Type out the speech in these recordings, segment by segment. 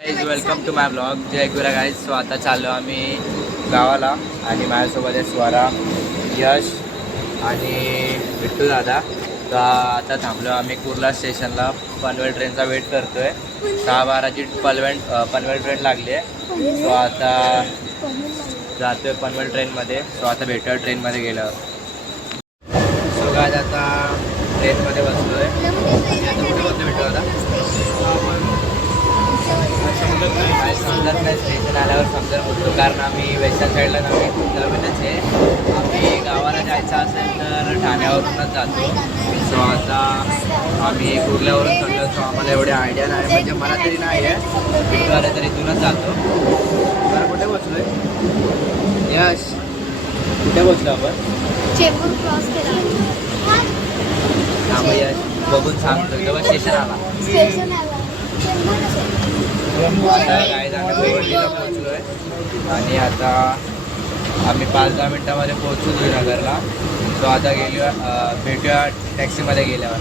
Welcome to my blog. जय गुरा guys. So आता चाललो आम्ही गावाला आणि माझ्यासोबत आहे स्वरा, यश आणि बिट्टू दादा. तर आता थांबलो आम्ही कुर्ला स्टेशनला. पनवेल ट्रेनचा वेट करतो आहे. 6:12ची पनवेल ट्रेन लागली आहे. सो आता जातो आहे पनवेल ट्रेनमध्ये. सो आता भेटूया ट्रेनमध्ये गेल्यावर. सो काय आता ट्रेनमध्ये बसलो आहे. कुठे बसलो भेटू दादा? समजत नाही. स्टेशन आल्यावर समजत होतो कारण आम्ही वेस्टर्न साईडला नवीनच आहे. आम्ही गावाला जायचं असेल तर ठाण्यावरूनच जातो. सो आता आम्ही कुर्ल्यावरून चाललो. सो आम्हाला एवढी आयडिया नाही, म्हणजे मला तरी नाही आहे. कुठे तरी इथूनच जातो. तर कुठे बसलो आहे यश? कुठे बसलो आपण? चेंबूर क्रॉस केला. हा मग यश बघून सांगतो तेव्हा स्टेशन आला. स्टेशन आला. आता काय आम्ही भिवंडीला पोहोचलो आहे आणि आता आम्ही 5-10 मिनटामध्ये पोहोचू जुनागरला. सो आता भेटूया टॅक्सीमध्ये गेल्यावर.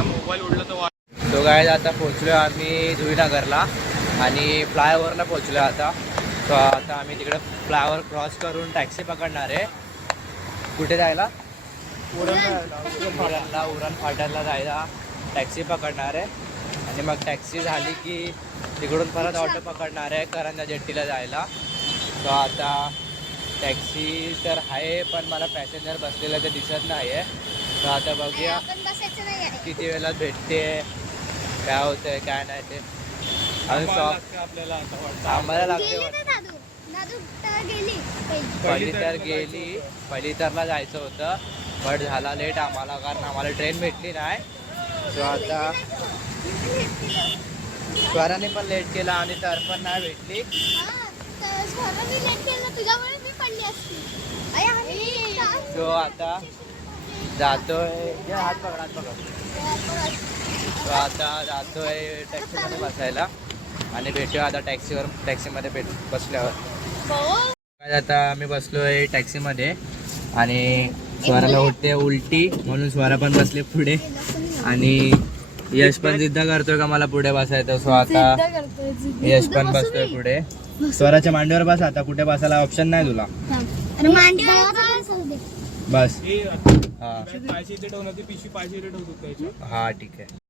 मोबाईल उडला तर सो काय आता पोहोचलो आम्ही जुनागरला आणि फ्लायओव्हरला पोहोचलो आता. सो आता आम्ही तिकडे फ्लायओव्हर क्रॉस करून टॅक्सी पकडणार आहे. कुठे जायला? उरण फाट्याला जायला टॅक्सी पकडणार आहे आणि मग टॅक्सी झाली की तिकडून परत ऑटो पकडणार आहे करंजा जेट्टीला जायला. सो आता टॅक्सी तर आहे पण मला पॅसेंजर बसलेलं ते दिसत नाही आहे. तर आता बघूया किती वेळात भेटते, काय होतं आहे काय नाही ते. अजून आपल्याला थांबायला लागते. पहिली तरला जायचं होतं बट झाला लेट आम्हाला कारण आम्हाला ट्रेन भेटली नाही. सो आता स्वराने पण लेट केला आणि तर पण नाही भेटली. सो आता जातोय. हात पकड. सो आता जातोय टॅक्सीमध्ये बसायला आणि भेटूया आता टॅक्सीमध्ये बसल्यावर. आता आम्ही बसलोय टॅक्सीमध्ये आणि स्वराला उठते उलटी म्हणून स्वरा पण बसले पुढे आणि यश पण जिद्द करतोय का मला पुढे बसायचं. सो आता यश पण बसतोय पुढे. स्वराच्या मांडीवर बस. आता कुठे बसायला ऑप्शन नाही तुला. बस हा हा ठीक आहे.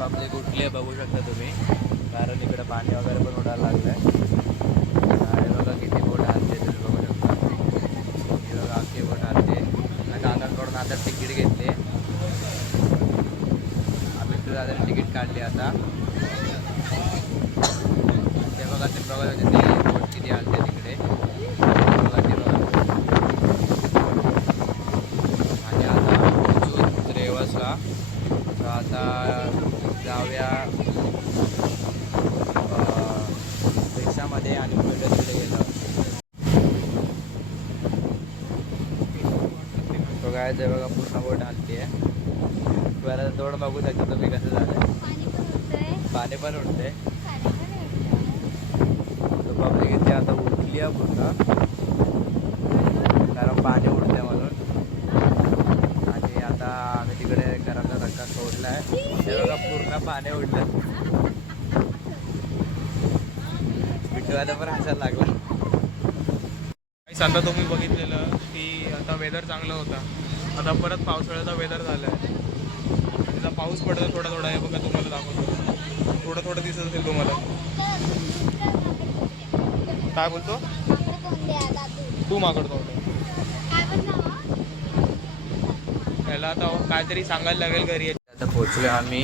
पब्लिक उठली आहे बघू शकता तुम्ही कारण इकडे पाणी वगैरे पण उडायला लागलं आहे. आणि बघा किती बोट हलते तुम्ही बघू शकता. हे बघा अख्खी बोट हलते. काकांकडून आता तिकीट घेतले. आम्ही तुझ्या तिकीट काढली आता. ते बघा ते बोट किती हलते तिकडे. बघा ते बघा. आणि आता पोचून रेवसला. तर आता जाऊया रिक्षामध्ये आणि पुढे गेलो. तो काय ते बघा पूर्ण बोट हलती आहे. बरं थोडं बघू शकता तुम्ही कसं झालं. पाणी पण उठते. तो पब्लिक इथे आता उठली आहे पूर्ण कारण पाणी उडते म्हणून. आणि आता आम्ही तिकडे घराचा रस्ता सोडला आहे. ते बघा पूर्ण पाणी उडलं. बिट्टूला पण हसायला लागला. आता तुम्ही बघितलेलं की आता वेदर चांगलं होता. आता परत पावसाळ्याचा वेदर झाला आहे. पाऊस पडतो थोडा थोडा. हे बघा तुम्हाला दाखवतो. थोडं थोडं दिसत असेल तुम्हाला. काय बोलतो तू माकड तोंड? त्याला आता काहीतरी सांगायला लागेल घरी. आता पोचलो आम्ही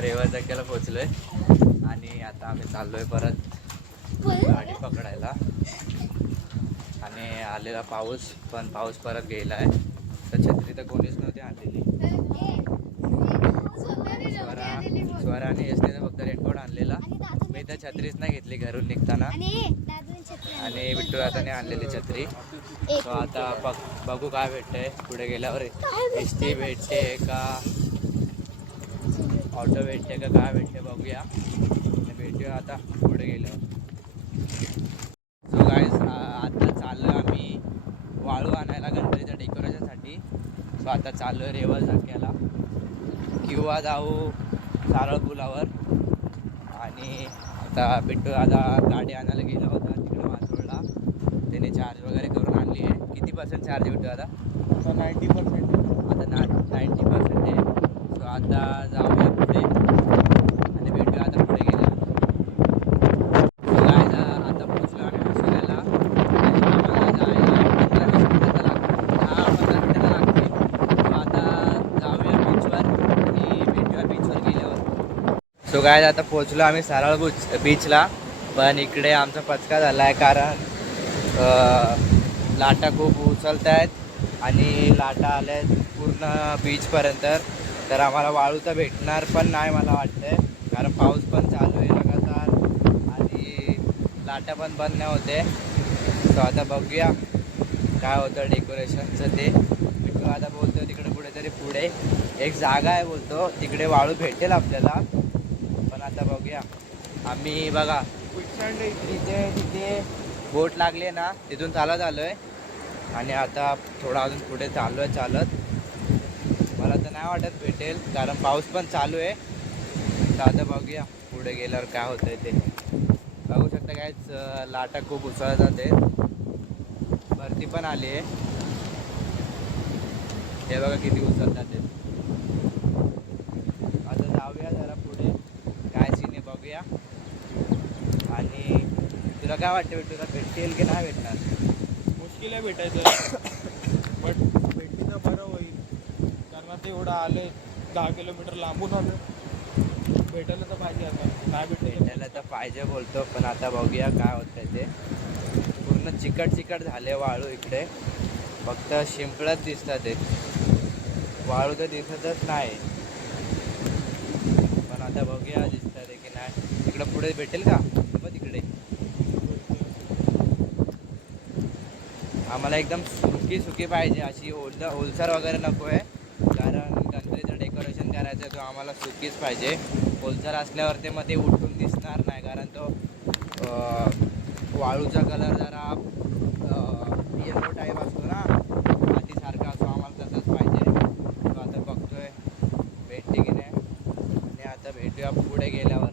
रेवा जाग्याला पोचलोय आणि आता आम्ही चाललोय परत गाडी पकडायला. आणि आलेला पाऊस परत गेला आहे. तर छत्री तर कोणीच नव्हती आणलेली. स्वरा आणि यशने तर फक्त रेनकोट आणलेला. मी तर छत्रीच नाही घेतली घरून निघताना. आणि विठ्ठू दादाने आणलेली छत्री. तो आता बघू काय भेटतंय पुढे गेल्यावर. एस टी भेटते का ऑटो भेटते का काय भेटते बघूया. भेटूया आता पुढे गेल्यावर. सो गाईज आता चाललो आम्ही वाळू आणायला गणपतीच्या डेकोरेशनसाठी. सो आता चाललो आहे रेवल धक्क्याला किंवा जाऊ सारळ पुलावर. आणि आता बिट्टू दादा गाडी आणायला गेला होता तिकडे मासोळला. त्याने चार्ज वगैरे करून आणली आहे. किती पर्सेंट चार्ज आहे बिट्टू दादा? आता 90%. आता 90% आहे. सो आता जाऊया पुढे आणि भेटूया आता पुढे गेला. आता पोचलो आम्ही मसुऱ्याला. आणि आम्हाला जायला 15-20 मिनिटं तर लागतील. 10-15 मिनिटं तर लागतील. सो आता जाऊया बीचवर आणि भेटूया बीचवर गेल्यावर. सो काय आता पोचलो आम्ही सारळ बीचला. पण इकडे आमचा पचका झाला आहे कारण लाटा खूप उचलत आहेत आणि लाटा आल्या आहेत पूर्ण बीचपर्यंत. तर आम्हाला वाळू तर भेटणार पण नाही मला वाटतंय कारण पाऊस पण चालू आहे लगातार आणि लाटा पण बंद नाही होते. सो आता बघूया काय होतं डेकोरेशनचं ते. मी आता बोलतो तिकडे कुठेतरी पुढे एक जागा आहे बोलतो तिकडे वाळू भेटेल आपल्याला. पण आता बघूया. आम्ही बघा तिथे बोट लागली ना तिथून चालत आलो आहे. आणि आता थोडा अजून पुढे चाललो आहे चालत. मला तर नाही वाटत भेटेल कारण पाऊस पण चालू आहे. तर आता बघूया पुढे गेल्यावर काय होतं ते. बघू शकता काय लाटा खूप उसळत जाते. भरती पण आली आहे. हे बघा किती उसळत जाते. आता जाऊया जरा पुढे काय सीन बघूया. आणि तुला काय वाटतं तुला भेटतील की नाही भेटणार? मुश्किल आहे भेटायचं. बट भेटली तर बरं होईल कारण आता एवढं आलं आहे 10 किलोमीटर लांबून आलं. भेटायला तर पाहिजे. आता काय भेटायला तर पाहिजे बोलतो पण आता बघूया काय होतं ते. पूर्ण चिकट झाले वाळू इकडे. फक्त शिंपळच दिसतात ते. वाळू तर दिसतच नाही. पण आता बघूया दिसतात की नाही. तिकडं पुढे भेटेल का बघ तिकडे. आम्हाला एकदम सुकी पाहिजे अशी ओलसर वगैरे नको आहे कारण गणपतीचं डेकोरेशन करायचं आहे. तो आम्हाला सुकीच पाहिजे. ओलसर असल्यावर ते मध्ये उठून दिसणार नाही कारण तो वाळूचा कलर जरा येलो टाईप असतो ना मातीसारखा असतो. आम्हाला तसंच पाहिजे. तो आता बघतोय भेटते की नाही. आणि आता भेटूया पुढे गेल्यावर.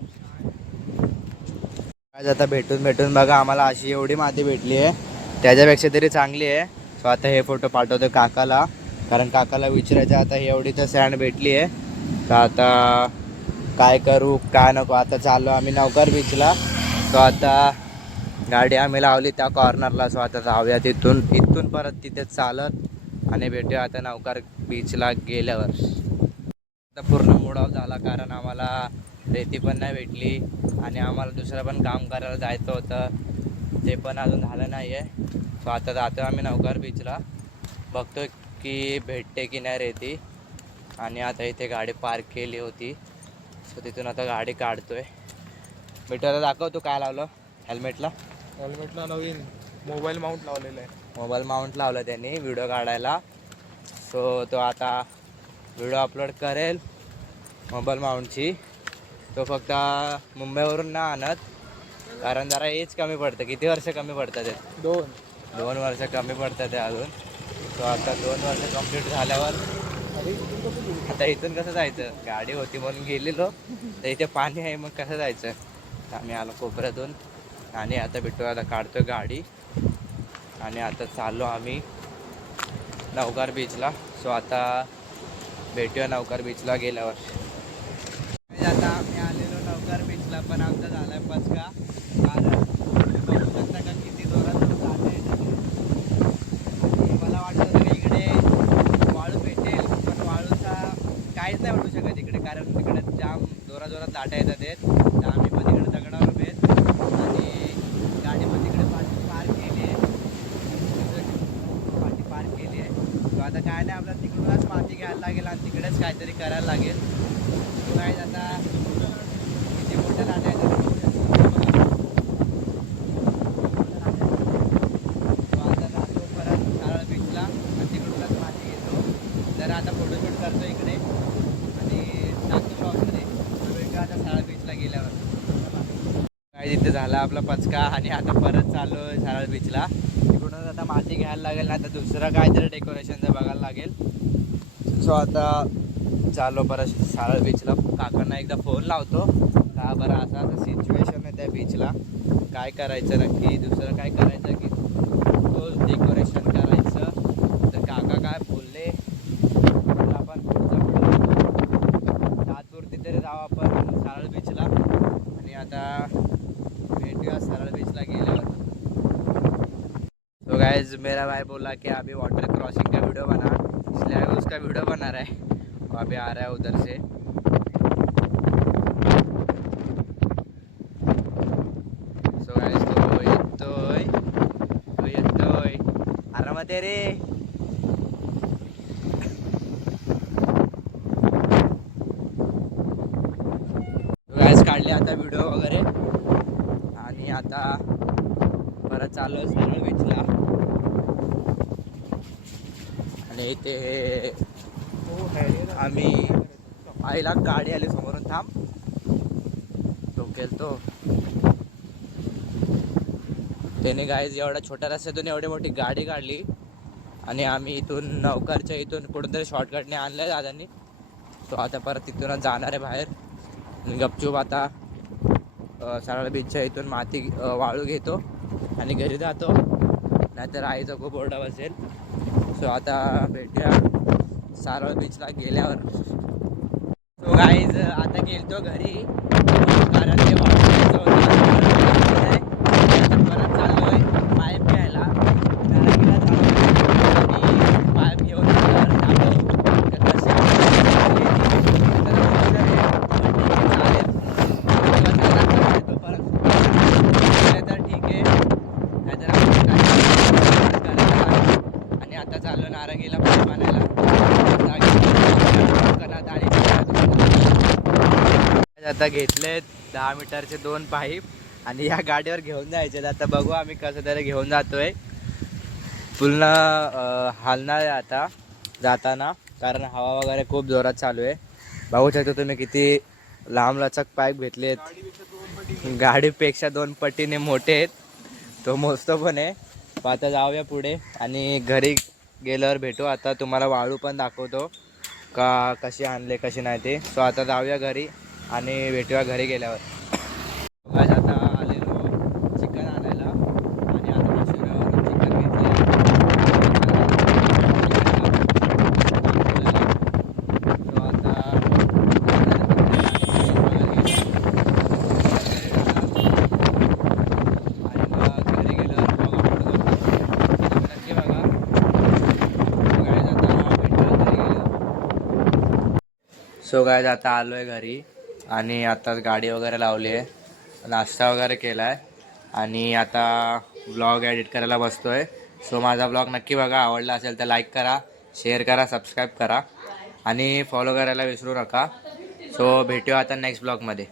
आज आता भेटून बघा आम्हाला अशी एवढी माती भेटली आहे. त्याच्यापेक्षा तरी चांगली आहे. सो आता हे फोटो पाठवतो काकाला कारण काकाला विचारायचं आता ही एवढी तर सँड भेटली आहे. तर आता काय करू काय नको. आता चाललो आम्ही नवकार बीचला. सो आता गाडी आम्ही लावली त्या कॉर्नरला. सो आता जाऊया इथून परत तिथे चालत आणि भेटूया आता नवकार बीचला गेल्यावर. आता पूर्ण मूड ऑफ झाला कारण आम्हाला रेती पण नाही भेटली आणि आम्हाला दुसरं पण काम करायला जायचं होतं. ते पण अजून झालं नाही आहे. सो आता जातो आम्ही नवकार बीचला. बघतो की भेटते की नाही रेती. आणि आता इथे गाडी पार्क केली होती. सो तिथून आता गाडी काढतोय. भेटू आता दाखवतो काय लावलं हेल्मेटला नवीन मोबाईल माउंट लावलेलं आहे. मोबाईल माउंट लावलं त्यांनी व्हिडिओ काढायला. सो तो आता व्हिडिओ अपलोड करेल मोबाईल माउंटची. तो फक्त मुंबईवरून ना आणत कारण जरा एज कमी पडतं. किती वर्ष कमी पडतात ते? 2 वर्ष कमी पडतात ते अजून. सो आता 2 वर्ष कंप्लीट झाल्यावर आता इथून कसं जायचं. गाडी होती म्हणून गेलेलो तर इथे पाणी आहे मग कसं जायचं. आम्ही आलो कोपऱ्यातून आणि आता भेटू आता काढतो गाडी आणि आता चाललो आम्ही नवकार बीचला. सो आता भेटूया नवकार बीचला गेल्यावर. आता आम्ही आलेलो नवकार बीचला, पण आमचा झालाय पचका. कारण बघू शकता का किती जोरात लाटा येतात. आणि मला वाटतं होतं की इकडे वाळू भेटेल, पण वाळूचा काहीच नाही वाटू शकत इकडे, कारण तिकडे जाम जोरात लाटा येतात आहेत. तर आम्ही पण तिकडे दगडावर उभे आहेत आणि गाडी पण तिकडे पार्क केली आहे. पार्क केली आहे. तो आता काय नाही, आपल्याला तिकडूनच माती घ्यायला लागेल आणि तिकडेच काहीतरी करायला लागेल. तो काय आता किती मोठ्या लाटा येतात. तो आता जातो परत सारळ बीचला आणि तिकडूनच माती घेतो. जर आता फोटोशूट करतो इकडे आणि टाकतो ब्लॉगमध्ये. भेटूया आता सारळ बीचला गेल्यावर. काय तिथे झाला आपला पचका आणि आता परत चाललो सारळ बीचला. तिकडूनच आता माती घ्यायला लागेल, आता दुसरं काहीतरी डेकोरेशनचं बघायला लागेल. सो आता चाललो परत सारळ बीचला. काकांना एकदा फोन लावतो का बरं असं सिच्युएशन आहे त्या बीचला, काय करायचं नक्की, दुसरं काय करायचं की तो डेकोरेशन करायचं. तर काका काय बोलले, आपण तात्पुरती तरी जाऊ आपण सारळ बीचला. आणि आता भेटूया सारळ बीचला गेल्यावर. तो गाइस मेरा भाई बोला कि अभी वाटर क्रॉसिंग का वीडियो बना, इसलिए उसका वीडियो बना रहा है. वो अभी आ रहा है उधर से. सो गाइस तो येतोय आरामात आहे रे. गाइस काढले आता व्हिडिओ वगैरे आणि आता परत चालू सारळ बीचला. आणि इथे आम्ही आईला गाडी आली समोरून, थांब तो त्याने गाईज एवढ्या छोट्या रस्त्यातून एवढी मोठी गाडी काढली आणि आम्ही इथून नवकारच्या इथून कुठंतरी शॉर्टकटने आणलं दादांनी. तो आता परत तिथूनच जाणार आहे बाहेर. आणि गपचूप आता सारळ बीचच्या इथून माती वाळू घेतो आणि घरी जातो, नाहीतर आईचा खूप ओरडा बसेल. सो आता भेटूया सारळ बीचला गेल्यावर. सो गाईज आता गेलतो घरी, कारण ते वाळू परत चाललोय पाईप घ्यायला. घराला चालू आणि पाईप घेऊन तर ठीक आहे, नाहीतर आणि आता चाललो नारंगीला पाईप आणायला. आता घेतले 10 मीटरचे 2 पाईप आणि या गाडीवर घेऊन जायचे. आता बघू आम्ही कसं तरी घेऊन जातोय. पूर्ण हालणार आहे आता जाताना, कारण हवा वगैरे खूप जोरात चालू आहे. बघू शकतो तुम्ही किती लांब लचक पाईप घेतलेत. गाडीपेक्षा 2 पटीने मोठे आहेत. तो मोजतो पण आहे. आता जाऊया पुढे आणि घरी गेल्यावर भेटू. आता तुम्हाला वाळू पण दाखवतो का कशी आणले कशी नाही ते. सो आता जाऊया घरी आणि भेटूया घरी गेल्यावर. आता आलेलो चिकन आणायला आणि आता मशुरावरून चिकन घेतले. सो आता आणि मग घरी गेल्यावर नक्की बघा. सो गाइस आता आलो आहे घरी आणि आताच गाडी वगैरे लावली आहे, नाश्ता वगैरे केला आहे आणि आता ब्लॉग एडिट करायला बसतो आहे. सो माझा ब्लॉग नक्की बघा, आवडला असेल तर लाईक करा, शेअर करा, सबस्क्राईब करा आणि फॉलो करायला विसरू नका. सो भेटूया आता नेक्स्ट ब्लॉगमध्ये.